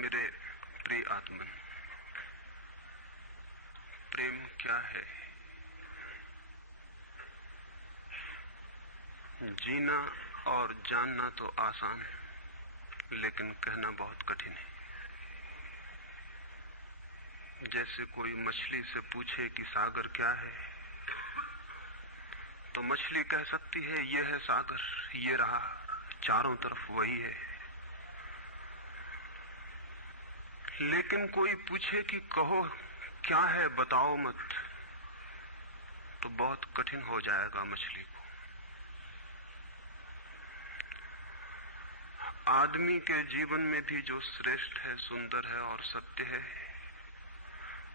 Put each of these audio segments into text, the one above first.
मेरे प्रिय आत्मन, प्रेम क्या है? जीना और जानना तो आसान है, लेकिन कहना बहुत कठिन है। जैसे कोई मछली से पूछे कि सागर क्या है, तो मछली कह सकती है यह है सागर, ये रहा, चारों तरफ वही है। लेकिन कोई पूछे कि कहो क्या है, बताओ मत, तो बहुत कठिन हो जाएगा मछली को। आदमी के जीवन में भी जो श्रेष्ठ है, सुंदर है और सत्य है,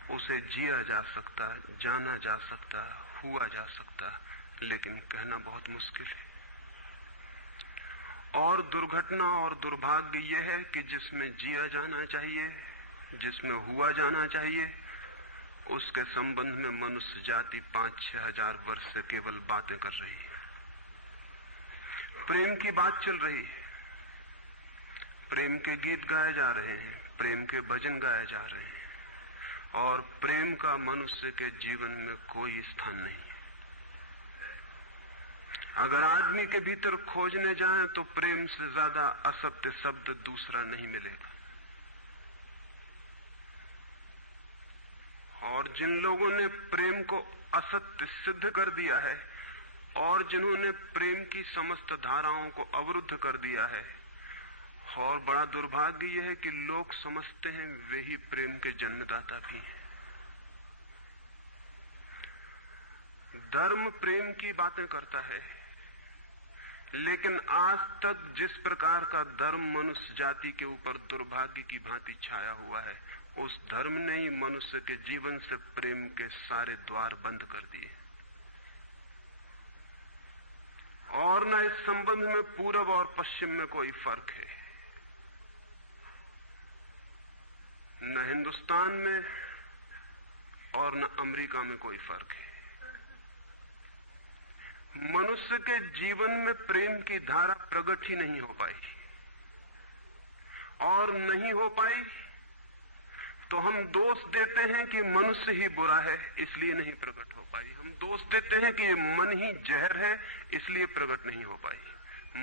उसे जिया जा सकता, जाना जा सकता, हुआ जा सकता, लेकिन कहना बहुत मुश्किल है। और दुर्घटना और दुर्भाग्य यह है कि जिसमें जिया जाना चाहिए, जिसमें हुआ जाना चाहिए, उसके संबंध में मनुष्य जाति 5-6 हजार वर्ष से केवल बातें कर रही है। प्रेम की बात चल रही है, प्रेम के गीत गाए जा रहे हैं, प्रेम के भजन गाए जा रहे हैं, और प्रेम का मनुष्य के जीवन में कोई स्थान नहीं है। अगर आदमी के भीतर खोजने जाएं तो प्रेम से ज्यादा असत्य शब्द दूसरा नहीं मिलेगा। और जिन लोगों ने प्रेम को असत्य सिद्ध कर दिया है और जिन्होंने प्रेम की समस्त धाराओं को अवरुद्ध कर दिया है, और बड़ा दुर्भाग्य यह है कि लोग समझते हैं वे ही प्रेम के जन्मदाता भी हैं। धर्म प्रेम की बातें करता है, लेकिन आज तक जिस प्रकार का धर्म मनुष्य जाति के ऊपर दुर्भाग्य की भांति छाया हुआ है, उस धर्म ने ही मनुष्य के जीवन से प्रेम के सारे द्वार बंद कर दिए। और न इस संबंध में पूरब और पश्चिम में कोई फर्क है, न हिंदुस्तान में और न अमेरिका में कोई फर्क है। मनुष्य के जीवन में प्रेम की धारा प्रकट ही नहीं हो पाई, और नहीं हो पाई तो हम दोष देते हैं कि मनुष्य ही बुरा है, इसलिए नहीं प्रकट हो पाई। हम दोष देते हैं कि मन ही जहर है, इसलिए प्रकट नहीं हो पाई।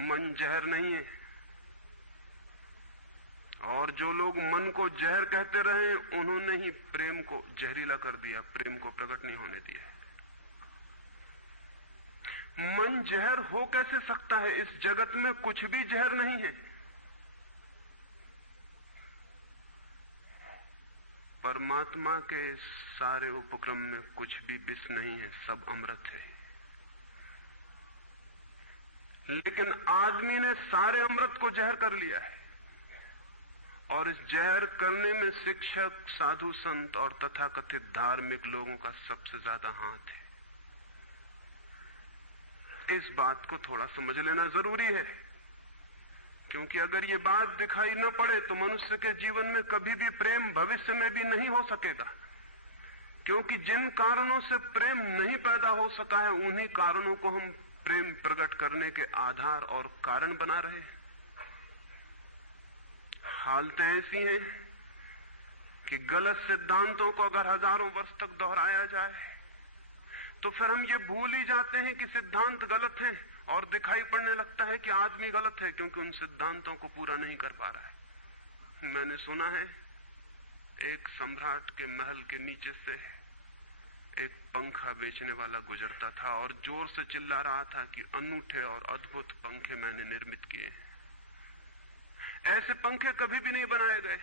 मन जहर नहीं है, और जो लोग मन को जहर कहते रहे, उन्होंने ही प्रेम को जहरीला कर दिया, प्रेम को प्रकट नहीं होने दिया। मन जहर हो कैसे सकता है? इस जगत में कुछ भी जहर नहीं है। परमात्मा के सारे उपक्रम में कुछ भी विष नहीं है, सब अमृत है। लेकिन आदमी ने सारे अमृत को जहर कर लिया है, और इस जहर करने में शिक्षक, साधु संत और तथाकथित धार्मिक लोगों का सबसे ज्यादा हाथ है। इस बात को थोड़ा समझ लेना जरूरी है, क्योंकि अगर ये बात दिखाई न पड़े तो मनुष्य के जीवन में कभी भी प्रेम भविष्य में भी नहीं हो सकेगा। क्योंकि जिन कारणों से प्रेम नहीं पैदा हो सका है, उन्हीं कारणों को हम प्रेम प्रकट करने के आधार और कारण बना रहे हैं। हालतें ऐसी हैं कि गलत सिद्धांतों को अगर हजारों वर्ष तक दोहराया जाए तो फिर हम ये भूल ही जाते हैं कि सिद्धांत गलत हैं, और दिखाई पड़ने लगता है कि आदमी गलत है, क्योंकि उन सिद्धांतों को पूरा नहीं कर पा रहा है। मैंने सुना है एक सम्राट के महल के नीचे से एक पंखा बेचने वाला गुजरता था और जोर से चिल्ला रहा था कि अनूठे और अद्भुत पंखे मैंने निर्मित किए हैं। ऐसे पंखे कभी भी नहीं बनाए गए,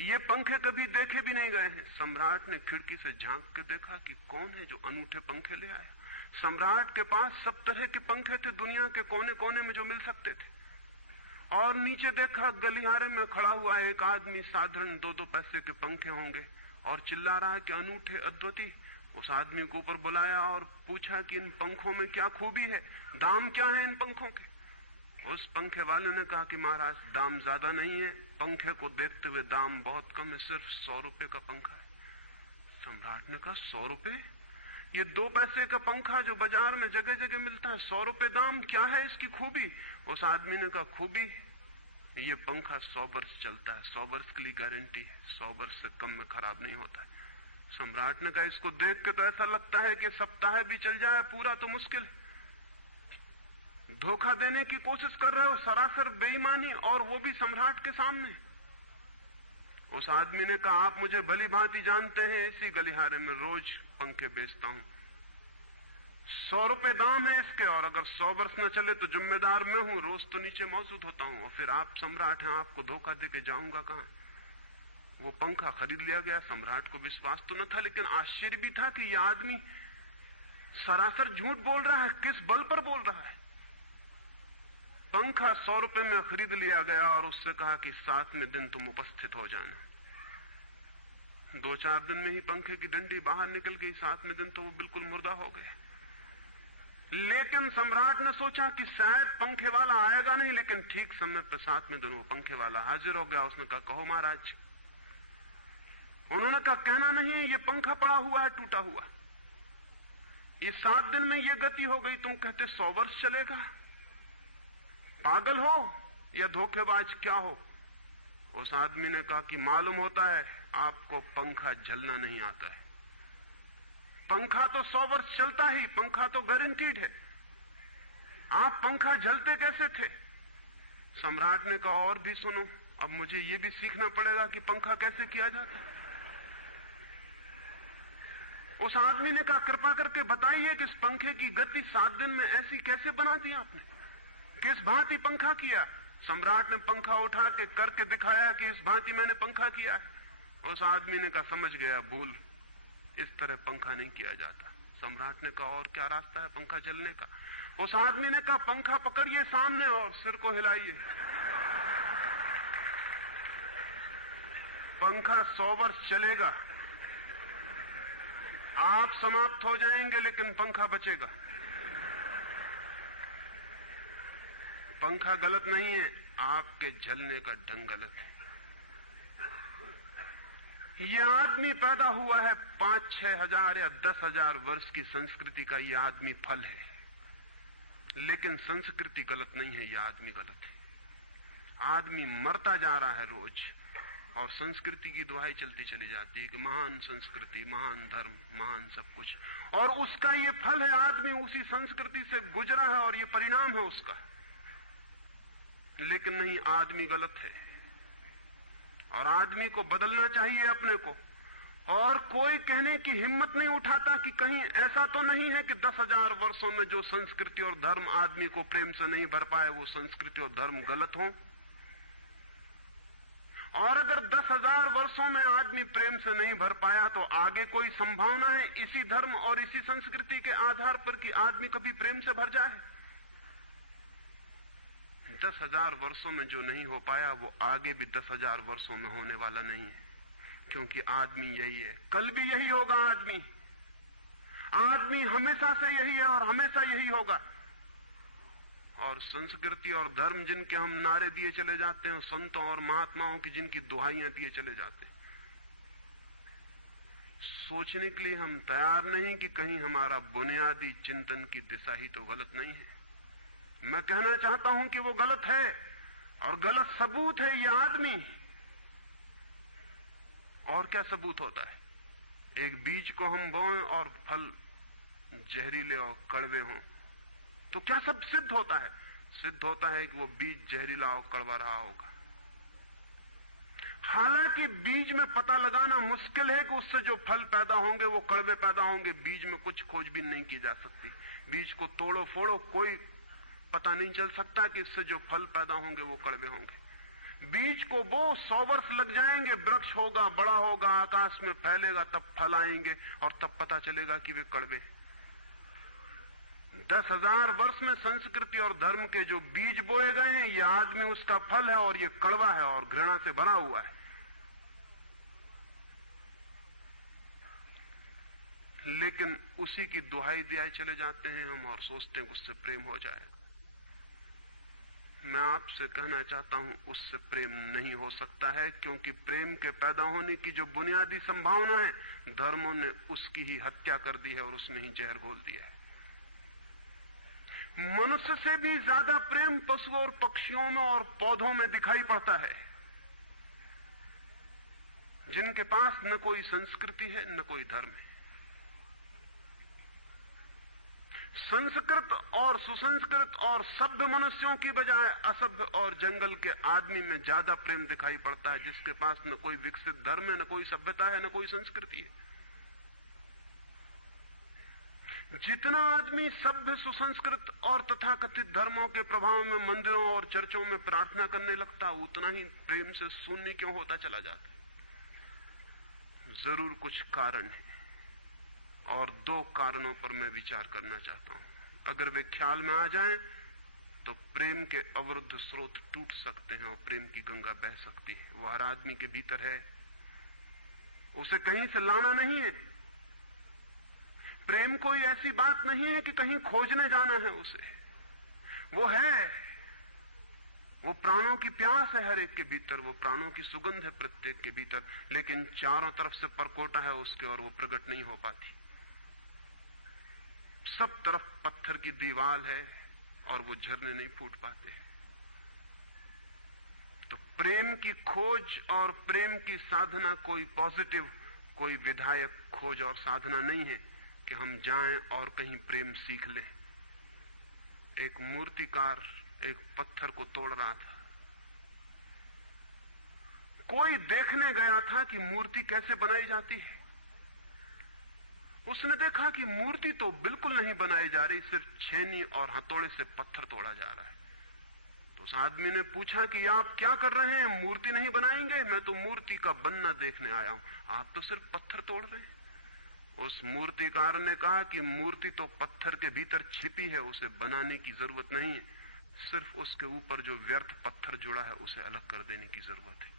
ये पंखे कभी देखे भी नहीं गए हैं। सम्राट ने खिड़की से झांक के देखा कि कौन है जो अनूठे पंखे ले आया। सम्राट के पास सब तरह के पंखे थे, दुनिया के कोने कोने में जो मिल सकते थे। और नीचे देखा, गलियारे में खड़ा हुआ एक आदमी, साधारण 2-2 पैसे के पंखे होंगे, और चिल्ला रहा है कि अनूठे, अद्भुत। उस आदमी को ऊपर बुलाया और पूछा कि इन पंखों में क्या खूबी है, दाम क्या है इन पंखों के? उस पंखे वाले ने कहा कि महाराज, दाम ज्यादा नहीं है, पंखे को देखते हुए दाम बहुत कम है, सिर्फ 100 रुपए का पंखा है। सम्राट ने कहा 100 रुपए? ये 2 पैसे का पंखा जो बाजार में जगह जगह मिलता है, 100 रुपए दाम, क्या है इसकी खूबी? उस आदमी ने कहा खूबी ये पंखा 100 वर्ष चलता है, 100 वर्ष के लिए गारंटी है, 100 वर्ष से कम में खराब नहीं होता है। सम्राट ने कहा इसको देख के तो ऐसा लगता है कि सप्ताह भी चल जाए, पूरा तो मुश्किल है। धोखा देने की कोशिश कर रहे हो, सरासर बेईमानी, और वो भी सम्राट के सामने। उस आदमी ने कहा आप मुझे भली भांति जानते हैं, इसी गलिहारे में रोज पंखे बेचता हूं, 100 रुपए दाम है इसके, और अगर 100 वर्ष न चले तो जिम्मेदार मैं हूं, रोज तो नीचे मौजूद होता हूं, और फिर आप सम्राट हैं, आपको धोखा देके जाऊंगा कहां। वो पंखा खरीद लिया गया। सम्राट को विश्वास तो न था, लेकिन आश्चर्य भी था कि यह आदमी सरासर झूठ बोल रहा है, किस बल पर बोल रहा है। पंखा 100 रुपए में खरीद लिया गया और उससे कहा कि 7वें दिन तुम उपस्थित हो जाना। 2-4 दिन में ही पंखे की डंडी बाहर निकल गई, 7वें दिन तो वो बिल्कुल मुर्दा हो गया। लेकिन सम्राट ने सोचा कि शायद पंखे वाला आएगा नहीं, लेकिन ठीक समय पर 7वें दिन वो पंखे वाला हाजिर हो गया। उसने कहा कहो महाराज। उन्होंने कहा कहना नहीं, ये पंखा पड़ा हुआ है टूटा हुआ, ये 7 दिन में ये गति हो गई, तुम कहते 100 वर्ष चलेगा। पागल हो या धोखेबाज क्या हो। उस आदमी ने कहा कि मालूम होता है आपको पंखा जलना नहीं आता है, पंखा तो 100 वर्ष चलता ही, पंखा तो गारंटीड है, आप पंखा जलते कैसे थे। सम्राट ने कहा और भी सुनो, अब मुझे ये भी सीखना पड़ेगा कि पंखा कैसे किया जाता है। उस आदमी ने कहा कृपा करके बताइए कि इस पंखे की गति 7 दिन में ऐसी कैसे बना दी आपने, किस भांति पंखा किया। सम्राट ने पंखा उठा के करके दिखाया कि इस भांति मैंने पंखा किया है। उस आदमी ने कहा समझ गया, भूल, इस तरह पंखा नहीं किया जाता। सम्राट ने कहा और क्या रास्ता है पंखा जलने का। उस आदमी ने कहा पंखा पकड़िए सामने और सिर को हिलाइए, पंखा 100 वर्ष चलेगा, आप समाप्त हो जाएंगे लेकिन पंखा बचेगा। पंखा गलत नहीं है, आपके जलने का ढंग गलत है। यह आदमी पैदा हुआ है 5-6 हजार या 10,000 वर्ष की संस्कृति का, यह आदमी फल है, लेकिन संस्कृति गलत नहीं है, यह आदमी गलत है। आदमी मरता जा रहा है रोज, और संस्कृति की दुहाई चलती चली जाती है कि महान संस्कृति, महान धर्म, महान सब कुछ, और उसका ये फल है। आदमी उसी संस्कृति से गुजरा है और ये परिणाम है उसका। लेकिन नहीं, आदमी गलत है और आदमी को बदलना चाहिए अपने को। और कोई कहने की हिम्मत नहीं उठाता कि कहीं ऐसा तो नहीं है कि 10,000 वर्षों में जो संस्कृति और धर्म आदमी को प्रेम से नहीं भर पाए, वो संस्कृति और धर्म गलत हो। और अगर 10,000 वर्षों में आदमी प्रेम से नहीं भर पाया, तो आगे कोई संभावना है इसी धर्म और इसी संस्कृति के आधार पर कि आदमी कभी प्रेम से भर जाए। 10,000 वर्षों में जो नहीं हो पाया, वो आगे भी 10,000 वर्षों में होने वाला नहीं है, क्योंकि आदमी यही है, कल भी यही होगा। आदमी हमेशा से यही है और हमेशा यही होगा। और संस्कृति और धर्म जिनके हम नारे दिए चले जाते हैं, संतों और महात्माओं की जिनकी दुहाइयां दिए चले जाते हैं, सोचने के लिए हम तैयार नहीं कि कहीं हमारा बुनियादी चिंतन की दिशा ही तो गलत नहीं है। मैं कहना चाहता हूं कि वो गलत है, और गलत सबूत है ये आदमी। और क्या सबूत होता है? एक बीज को हम बोएं और फल जहरीले और कड़वे हों, तो क्या सब सिद्ध होता है? सिद्ध होता है कि वो बीज जहरीला और कड़वा रहा होगा। हालांकि बीज में पता लगाना मुश्किल है कि उससे जो फल पैदा होंगे वो कड़वे पैदा होंगे। बीज में कुछ खोजबीन नहीं की जा सकती। बीज को तोड़ो फोड़ो, कोई पता नहीं चल सकता कि इससे जो फल पैदा होंगे वो कड़वे होंगे। बीज को वो 100 वर्ष लग जाएंगे, वृक्ष होगा, बड़ा होगा, आकाश में फैलेगा, तब फल आएंगे और तब पता चलेगा कि वे कड़वे। 10,000 वर्ष में संस्कृति और धर्म के जो बीज बोए गए हैं, ये आदमी उसका फल है और ये कड़वा है और घृणा से भरा हुआ है। लेकिन उसी की दुहाई दिए चले जाते हैं हम और सोचते हैं उससे प्रेम हो जाएगा। मैं आपसे कहना चाहता हूं उससे प्रेम नहीं हो सकता है, क्योंकि प्रेम के पैदा होने की जो बुनियादी संभावना है, धर्मों ने उसकी ही हत्या कर दी है और उसमें ही जहर घोल दिया है। मनुष्य से भी ज्यादा प्रेम पशुओं और पक्षियों में और पौधों में दिखाई पड़ता है, जिनके पास न कोई संस्कृति है न कोई धर्म है। संस्कृत और सुसंस्कृत और सभ्य मनुष्यों की बजाय असभ्य और जंगल के आदमी में ज्यादा प्रेम दिखाई पड़ता है, जिसके पास न कोई विकसित धर्म है, न कोई सभ्यता है, न कोई संस्कृति है। जितना आदमी सभ्य, सुसंस्कृत और तथाकथित धर्मों के प्रभाव में मंदिरों और चर्चों में प्रार्थना करने लगता, उतना ही प्रेम से शून्य क्यों होता चला जाता? जरूर कुछ कारण है, और दो कारणों पर मैं विचार करना चाहता हूं। अगर वे ख्याल में आ जाएं, तो प्रेम के अवरुद्ध स्रोत टूट सकते हैं और प्रेम की गंगा बह सकती है। वो हर आदमी के भीतर है, उसे कहीं से लाना नहीं है। प्रेम कोई ऐसी बात नहीं है कि कहीं खोजने जाना है उसे, वो है। वो प्राणों की प्यास है हर एक के भीतर, वो प्राणों की सुगंध है प्रत्येक के भीतर, लेकिन चारों तरफ से परकोटा है उसके और वो प्रकट नहीं हो पाती। सब तरफ पत्थर की दीवार है और वो झरने नहीं फूट पाते। तो प्रेम की खोज और प्रेम की साधना कोई पॉजिटिव, कोई विधायक खोज और साधना नहीं है कि हम जाएं और कहीं प्रेम सीख लें। एक मूर्तिकार एक पत्थर को तोड़ रहा था, कोई देखने गया था कि मूर्ति कैसे बनाई जाती है। उसने देखा कि मूर्ति तो बिल्कुल नहीं बनाई जा रही, सिर्फ छेनी और हथौड़े से पत्थर तोड़ा जा रहा है। तो उस आदमी ने पूछा कि आप क्या कर रहे हैं, मूर्ति नहीं बनाएंगे? मैं तो मूर्ति का बनना देखने आया हूं, आप तो सिर्फ पत्थर तोड़ रहे हैं। उस मूर्तिकार ने कहा कि मूर्ति तो पत्थर के भीतर छिपी है, उसे बनाने की जरूरत नहीं है, सिर्फ उसके ऊपर जो व्यर्थ पत्थर जुड़ा है उसे अलग कर देने की जरूरत है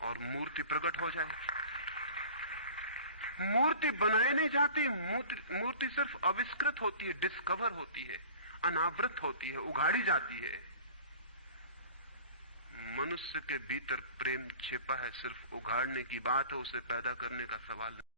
और मूर्ति प्रकट हो जाएगी। मूर्ति बनाई नहीं जाती, मूर्ति सिर्फ आविष्कृत होती है, डिस्कवर होती है, अनावृत होती है, उघाड़ी जाती है। मनुष्य के भीतर प्रेम छिपा है, सिर्फ उघाड़ने की बात है, उसे पैदा करने का सवाल है।